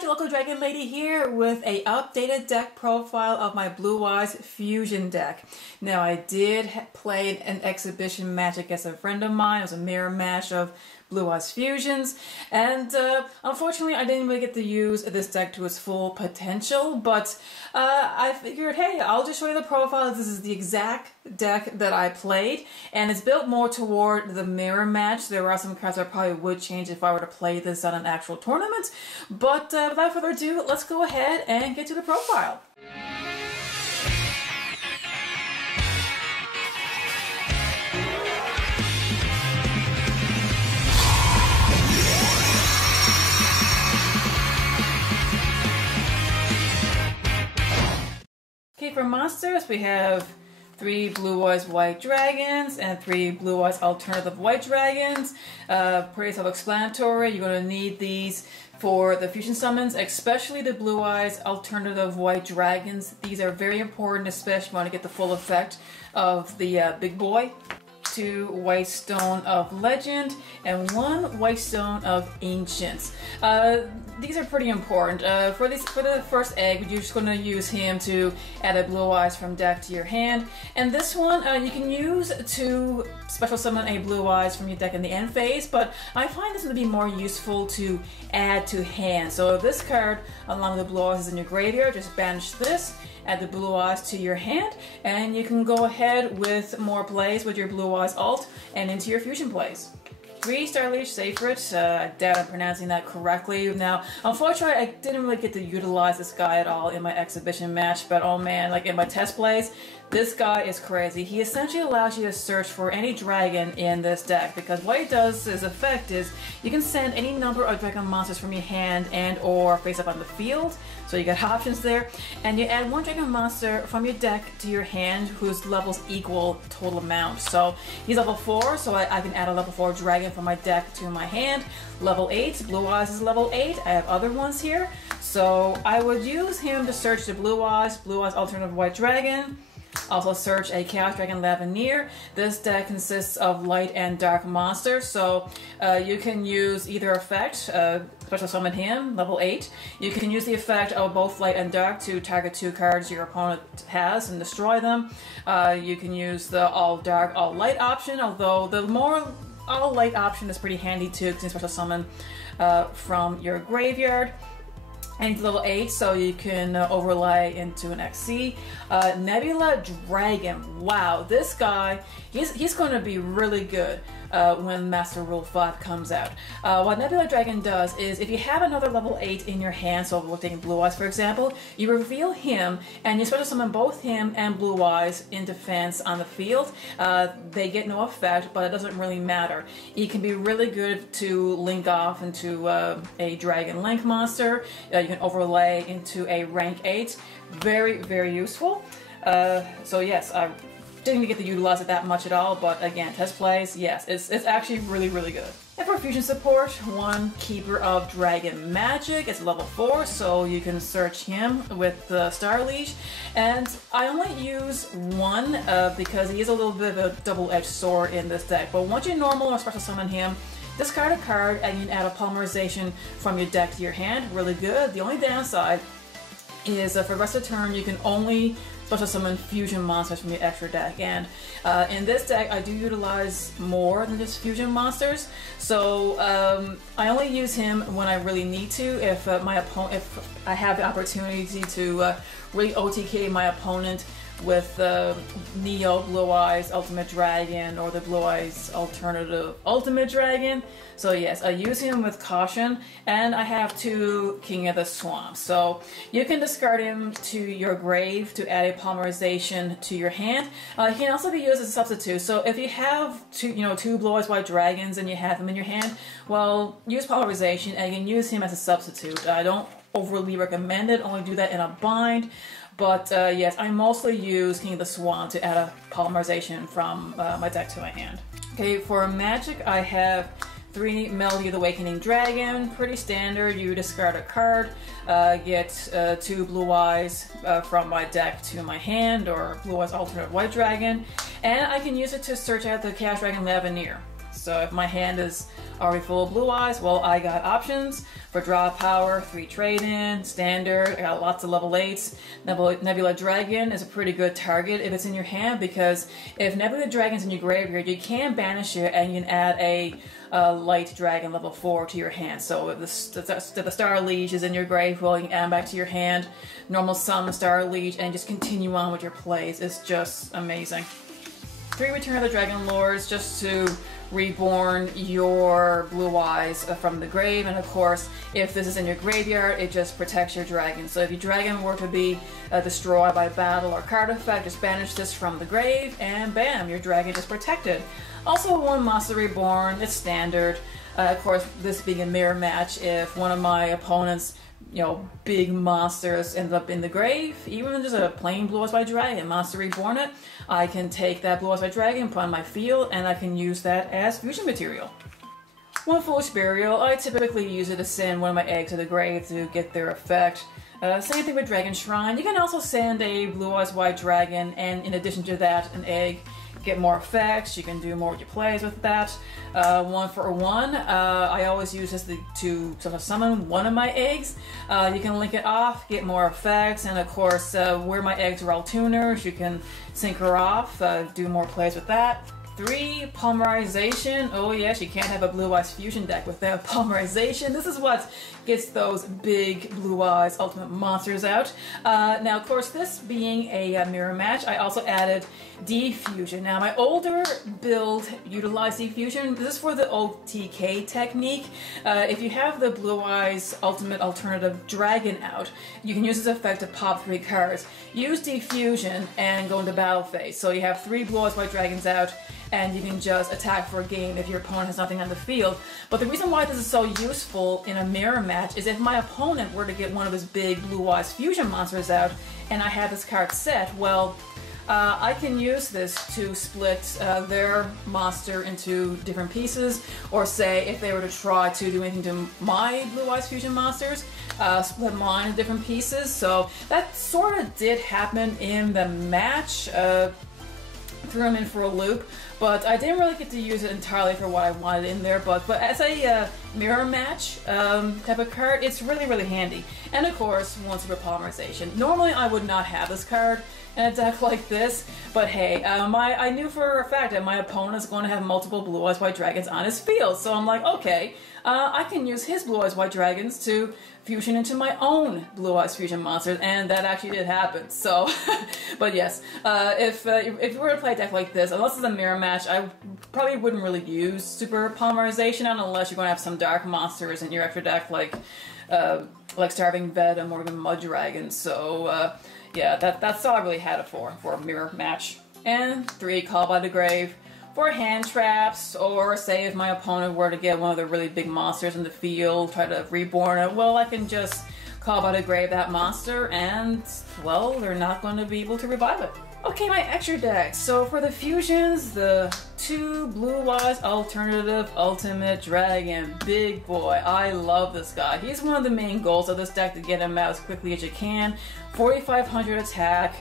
guys, your local Dragon Lady here with a updated deck profile of my Blue Eyes Fusion deck. Now I did play an exhibition match against a friend of mine. It was a mirror match of Blue Eyes Fusions, and unfortunately I didn't really get to use this deck to its full potential, but I figured, hey, I'll just show you the profile. This is the exact deck that I played, and it's built more toward the mirror match. There are some cards I probably would change if I were to play this on an actual tournament, but without further ado, let's go ahead and get to the profile. Okay, for monsters, we have 3 Blue Eyes White Dragons and 3 Blue Eyes Alternative White Dragons. Pretty self-explanatory. You're going to need these for the fusion summons, especially the Blue Eyes Alternative White Dragons. These are very important, especially if you want to get the full effect of the big boy. 2 White Stone of Legend and 1 White Stone of Ancients. These are pretty important. For the first egg, you're just going to use him to add a Blue Eyes from deck to your hand. And this one you can use to special summon a Blue Eyes from your deck in the end phase, but I find this to be more useful to add to hand. So if this card along with the Blue Eyes is in your graveyard, just banish this, add the Blue Eyes to your hand, and you can go ahead with more plays with your Blue Eyes alt and into your fusion plays. 3 Starliege Seyfried, I doubt I'm pronouncing that correctly. Now, unfortunately, I didn't really get to utilize this guy at all in my exhibition match, but oh man, like in my test plays, this guy is crazy. He essentially allows you to search for any dragon in this deck, because what he does, his effect is, you can send any number of dragon monsters from your hand and or face up on the field, so you got options there, and you add 1 dragon monster from your deck to your hand whose levels equal total amount. So he's level 4, so I can add a level 4 dragon from my deck to my hand. Level 8, Blue Eyes is level 8. I have other ones here, so I would use him to search the Blue Eyes Alternative White Dragon. Also search a Chaos Dragon Lavenir. This deck consists of light and dark monsters, so you can use either effect, special summon him, level 8. You can use the effect of both light and dark to target 2 cards your opponent has and destroy them. You can use the all dark, all light option, although the more all light option is pretty handy too, because you can special summon from your graveyard. And it's level 8, so you can overlay into an XC. Nebula Dragon. Wow, this guy, he's going to be really good when Master Rule 5 comes out. What Nebula Dragon does is, if you have another level 8 in your hand, so we're taking Blue Eyes for example, you reveal him and you special summon both him and Blue Eyes in defense on the field. They get no effect, but it doesn't really matter. He can be really good to link off into a Dragon Link monster. You can overlay into a rank 8. Very, very useful. So yes, I didn't get to utilize it that much at all, but again, test plays, yes, it's actually really, really good. And for fusion support, 1 Keeper of Dragon Magic. It's level 4, so you can search him with the Starliege. And I only use 1 because he is a little bit of a double-edged sword in this deck. But once you normal or special summon him, discard a card and you can add a polymerization from your deck to your hand. Really good. The only downside is for the rest of the turn you can only special summon fusion monsters from your extra deck, and in this deck I do utilize more than just fusion monsters, so I only use him when I really need to. If I have the opportunity to really OTK my opponent with the Neo Blue Eyes Ultimate Dragon or the Blue Eyes Alternative Ultimate Dragon. So yes, I use him with caution, and I have 2 King of the Swamp. So you can discard him to your grave to add a polymerization to your hand. He can also be used as a substitute. So if you have 2 Blue Eyes White Dragons and you have them in your hand, well, use polymerization and you can use him as a substitute. I don't overly recommend it, only do that in a bind. But yes, I mostly use King of the Swamp to add a polymerization from my deck to my hand. Okay, for Magic, I have 3 Melody of the Awakening Dragon. Pretty standard. You discard a card, get 2 Blue Eyes from my deck to my hand, or Blue Eyes Alternate White Dragon, and I can use it to search out the Chaos Dragon Lavenir. So So if my hand is already full of Blue Eyes, well, I got options for draw power, 3 trade-in, standard. I got lots of level 8s. Nebula Dragon is a pretty good target if it's in your hand, because if Nebula Dragon's in your graveyard, you can banish it and you can add a light dragon level 4 to your hand. So if the Star Liege is in your grave, well, you can add them back to your hand. Normal summon Star Liege and just continue on with your plays. It's just amazing. 3 Return of the Dragon Lords, just to reborn your Blue Eyes from the grave. And of course, if this is in your graveyard, it just protects your dragon. So if your dragon were to be destroyed by battle or card effect, just banish this from the grave and bam, your dragon is protected. Also, 1 Monster Reborn, it's standard. Of course, this being a mirror match, if one of my opponents, you know, big monsters end up in the grave, even just a plain Blue Eyes White Dragon, Monster Reborn it, I can take that Blue Eyes White Dragon, put on my field, and I can use that as fusion material. 1 Foolish Burial, I typically use it to send one of my eggs to the grave to get their effect. Same thing with Dragon Shrine. You can also send a Blue Eyes White Dragon, and in addition to that, an egg. Get more effects, you can do more with your plays with that. 1 for 1, I always use this to summon one of my eggs. You can link it off, get more effects, and of course, where my eggs are all tuners, you can sync her off, do more plays with that. 3 Polymerization. Oh yes, you can't have a Blue Eyes fusion deck without Polymerization. This is what gets those big Blue Eyes ultimate monsters out. Now, of course, this being a mirror match, I also added Defusion. Now, my older build utilized Defusion. This is for the OTK technique. If you have the Blue Eyes ultimate alternative dragon out, you can use this effect to pop 3 cards. Use Defusion and go into battle phase. So you have 3 Blue Eyes White Dragons out, and you can just attack for a game if your opponent has nothing on the field. But the reason why this is so useful in a mirror match is if my opponent were to get one of his big Blue Eyes fusion monsters out and I have this card set, well, I can use this to split their monster into different pieces, or say if they were to try to do anything to my Blue Eyes fusion monsters, split mine in different pieces. So that sort of did happen in the match. Threw him in for a loop, but I didn't really get to use it entirely for what I wanted in there. But as a mirror match type of card, it's really, really handy. And of course, 1 Super Polymerization. Normally, I would not have this card in a deck like this, but hey, I knew for a fact that my opponent is going to have multiple Blue Eyes White Dragons on his field, so I'm like, okay, I can use his Blue Eyes White Dragons to fusion into my own Blue Eyes fusion monsters, and that actually did happen. So, but yes, if you were to play a deck like this, unless it's a mirror match, I probably wouldn't really use Super Polymerization on, unless you're going to have some dark monsters in your extra deck, like Starving Venom or even Mud Dragon. So yeah, that's all I really had it for a mirror match. And 3 Call by the Grave. For hand traps, or say if my opponent were to get one of the really big monsters in the field, try to reborn it, well, I can just call by the grave that monster and, well, they're not going to be able to revive it. Okay, my extra decks. So for the fusions, the 2 Blue Eyes Alternative Ultimate Dragon. Big boy. I love this guy. He's one of the main goals of this deck, to get him out as quickly as you can. 4,500 attack,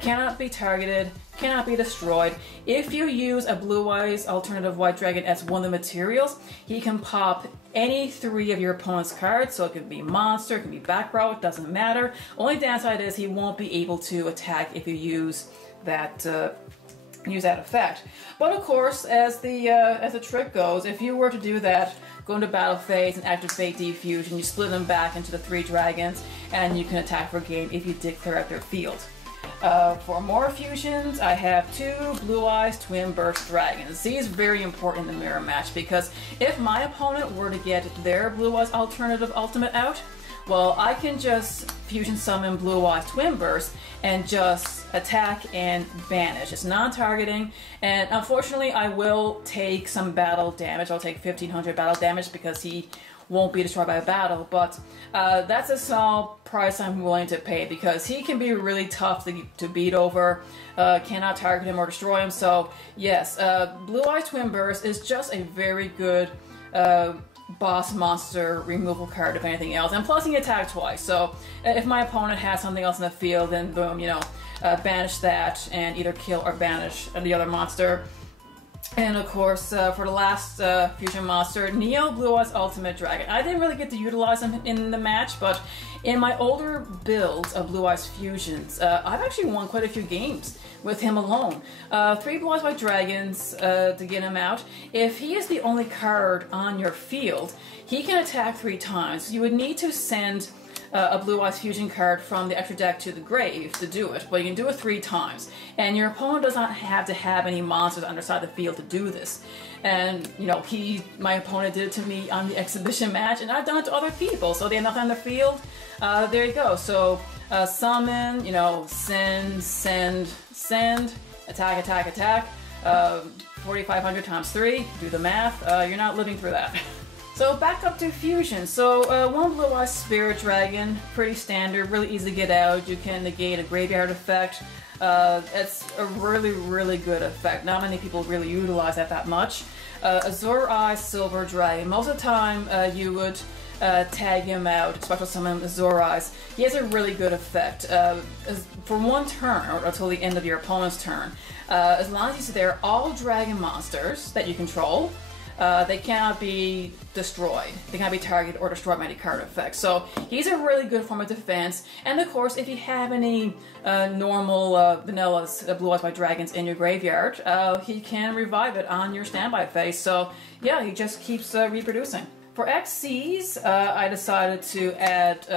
cannot be targeted, cannot be destroyed. If you use a Blue Eyes Alternative White Dragon as one of the materials, he can pop any 3 of your opponent's cards, so it could be monster, it can be back row, it doesn't matter. Only downside is he won't be able to attack if you use that effect. But of course, as the trick goes, if you were to do that, go into battle phase and activate Defusion, you split them back into the 3 dragons, and you can attack for a game if you did clear out their field. For more fusions, I have 2 Blue Eyes Twin Burst Dragons. These are very important in the mirror match, because if my opponent were to get their Blue Eyes Alternative Ultimate out, well, I can just fusion summon Blue Eyes Twin Burst and just attack and banish. It's non-targeting, and unfortunately I will take some battle damage. I'll take 1,500 battle damage because he won't be destroyed by a battle, but that's a small price I'm willing to pay, because he can be really tough to beat over, cannot target him or destroy him. So yes, Blue Eyes Twin Burst is just a very good boss monster removal card, if anything else, and plus he attack twice. So if my opponent has something else in the field, then boom, you know, banish that and either kill or banish the other monster. And of course, for the last fusion monster, Neo Blue Eyes Ultimate Dragon. I didn't really get to utilize him in the match, but in my older builds of Blue Eyes Fusions, I've actually won quite a few games with him alone. 3 Blue Eyes White Dragons to get him out. If he is the only card on your field, he can attack 3 times. You would need to send a Blue Eyes Fusion card from the extra deck to the grave to do it, but you can do it 3 times. And your opponent does not have to have any monsters on their side of the field to do this. And, you know, my opponent did it to me on the exhibition match, and I've done it to other people. So they have nothing on the field. There you go. So summon, you know, send, attack, attack, attack. 4,500 times 3, do the math. You're not living through that. So back up to fusion. So 1 Blue Eyes Spirit Dragon, pretty standard, really easy to get out. You can negate a graveyard effect. It's a really good effect. Not many people really utilize that much. Azure Eyes Silver Dragon. Most of the time you would tag him out, special summon Azure Eyes. He has a really good effect. For 1 turn, or until the end of your opponent's turn, as long as he's there, all dragon monsters that you control, they cannot be destroyed. They cannot be targeted or destroyed by any card effects. So he's a really good form of defense. And of course, if you have any normal vanilla Blue Eyes White Dragons in your graveyard, he can revive it on your standby phase. So yeah, he just keeps reproducing. For XCs, I decided to add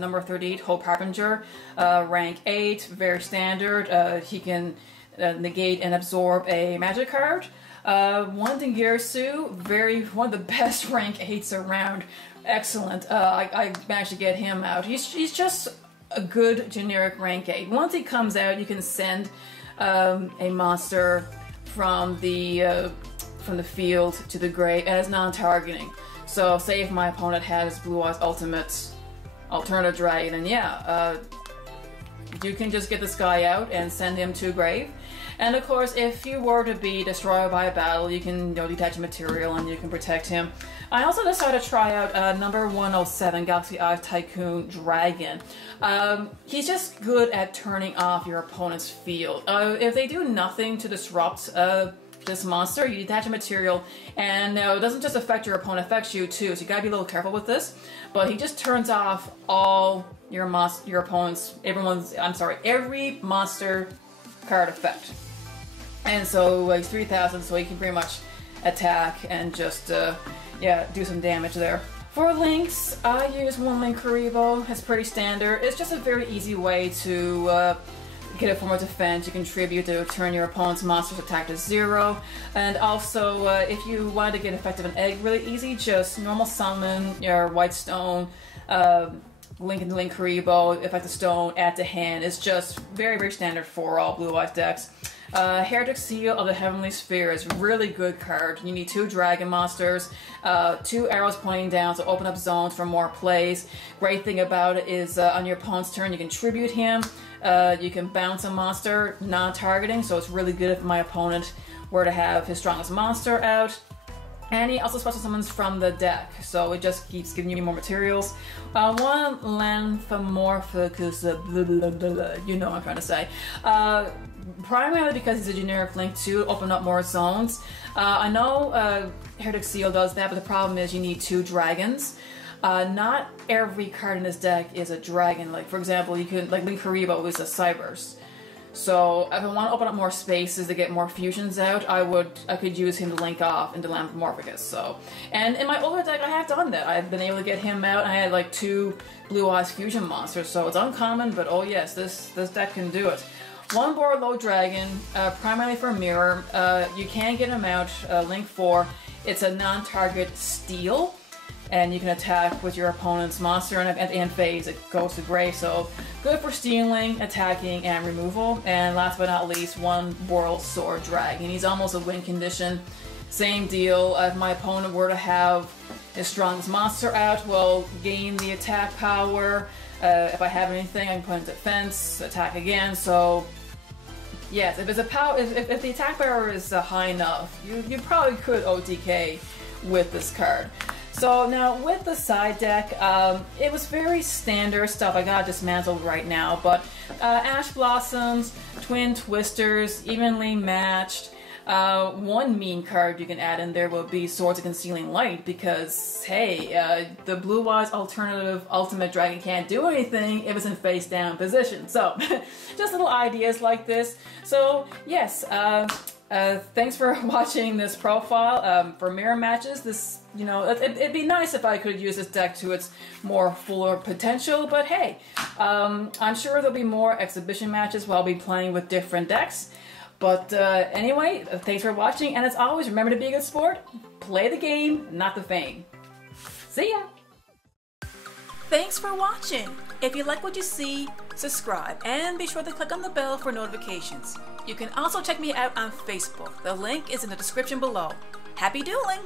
number 38, Hope Harbinger, rank 8, very standard. He can negate and absorb a magic card. One Dingirsu, one of the best rank 8s around. Excellent. I managed to get him out. He's just a good generic rank 8. Once he comes out, you can send a monster from the field to the grave, and it's non-targeting. So say if my opponent has Blue Eyes Ultimate Alternative Dragon, and yeah, you can just get this guy out and send him to grave. And of course, if you were to be destroyed by a battle, you can detach material and you can protect him. I also decided to try out number 107, Galaxy Eyes Tycoon Dragon. He's just good at turning off your opponent's field. If they do nothing to disrupt this monster, you detach a material, and it doesn't just affect your opponent, it affects you too, so you gotta be a little careful with this. But he just turns off all your opponent's, every monster card effect. And so he's 3,000, so he can pretty much attack and just, yeah, do some damage there. For links, I use 1 Linkuriboh. It's pretty standard. It's just a very easy way to get a form of defense. You contribute to turn your opponent's monster's attack to 0. And also, if you wanted to get effective an egg really easy, just normal summon your White Stone, Link and Linkuriboh, effective stone, add to hand. It's just very standard for all Blue Eyes decks. Heretic Seal of the Heavenly Sphere is a really good card. You need 2 dragon monsters, 2 arrows pointing down to open up zones for more plays. Great thing about it is on your opponent's turn you can tribute him. You can bounce a monster non-targeting, so it's really good if my opponent were to have his strongest monster out. And he also special summons from the deck, so it just keeps giving you more materials. 1 Lanthomorphicus, you know what I'm trying to say. Primarily because he's a generic link to open up more zones. I know Heretic Seal does that, but the problem is you need 2 dragons. Not every card in this deck is a dragon. Like, for example, you could, like, Linkuriboh is a Cyberse. So if I want to open up more spaces to get more fusions out, I could use him to link off into Lanthomorphicus. So, and in my older deck, I have done that. I've been able to get him out. I had like 2 Blue Eyes fusion monsters, so it's uncommon, but oh yes, this deck can do it. 1 Borlow Dragon, primarily for Mirror. You can get him out. Link 4. It's a non-target steal, and you can attack with your opponent's monster, and at the end phase it goes to gray, so good for stealing, attacking, and removal. And last but not least, 1 Boral Sword Dragon. He's almost a win condition. Same deal, if my opponent were to have his strongest monster out, well, gain the attack power. If I have anything, I can put in defense, attack again, so yes, if the attack power is high enough, you probably could OTK with this card. So now with the side deck, it was very standard stuff. I got dismantled right now, but Ash Blossoms, Twin Twisters, evenly matched, One mean card you can add in there will be Swords of Concealing Light, because hey, the Blue Eyes alternative Ultimate Dragon can't do anything if it's in face down position. So just little ideas like this. So yes, thanks for watching this profile. For mirror matches, this, you know, it'd be nice if I could use this deck to its more fuller potential, but hey, I'm sure there'll be more exhibition matches where I'll be playing with different decks. But anyway, thanks for watching, and as always, remember to be a good sport, play the game, not the fame. See ya! Thanks for watching! If you like what you see, subscribe, and be sure to click on the bell for notifications. You can also check me out on Facebook. The link is in the description below. Happy dueling!